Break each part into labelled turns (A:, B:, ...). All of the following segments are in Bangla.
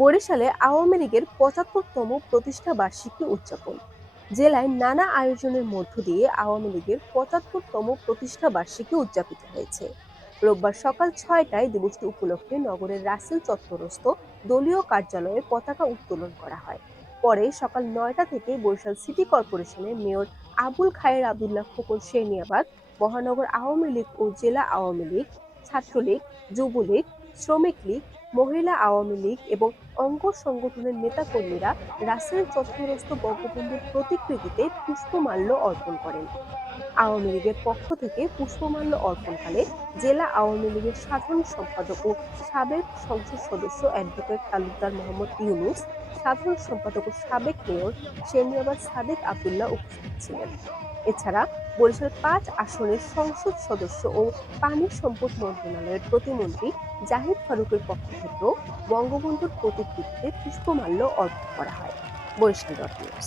A: বরিশালে আওয়ামী লীগের পঁচাত্তরতম প্রতিষ্ঠা বার্ষিকী উদযাপন। জেলায় নানা আয়োজনের মধ্য দিয়ে আওয়ামী লীগের পঁচাত্তরতম প্রতিষ্ঠা বার্ষিকী উদযাপিত হয়েছে। রোববার সকাল ছয়টায় দিবসটি উপলক্ষে নগরের রাসেল চত্বরস্থ দলীয় কার্যালয়ে পতাকা উত্তোলন করা হয়। পরে সকাল নয়টা থেকে বরিশাল সিটি কর্পোরেশনের মেয়র আবুল খায়ের আবদুল্লাহ খোকন শেরনিয়াবাদ মহানগর আওয়ামী লীগ ও জেলা আওয়ামী লীগ, ছাত্রলীগ, যুবলীগ, শ্রমিক লীগ মহিলা আওয়ামী লীগ এবং অঙ্গ সংগঠনের নেতাকর্মীরা রাসেল চত্বরস্থ বঙ্গবন্ধুর প্রতিকৃতিতে পুষ্পমাল্য অর্পণ করেন। আওয়ামী লীগের পক্ষ থেকে পুষ্পমাল্য অর্পণকালে জেলা আওয়ামী লীগের সাধারণ সম্পাদক ও সাবেক সংসদ সদস্য অ্যাডভোকেট তালুকদার মোহাম্মদ ইউনুস, সাধারণ সম্পাদক ও সাবেক মেয়র শেরনিয়াবাদ সাদেক আবদুল্লাহ উপস্থিত ছিলেন। এছাড়া বরিশাল পাঁচ আসনের সংসদ সদস্য ও পানি সম্পদ মন্ত্রণালয়ের প্রতিমন্ত্রী জাহিদ ফারুকের পক্ষ থেকেও বঙ্গবন্ধুর প্রতিকৃতিতে পুষ্পমাল্য অর্পণ করা হয়। Barisal dot news.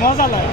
B: মজা
C: লাগে।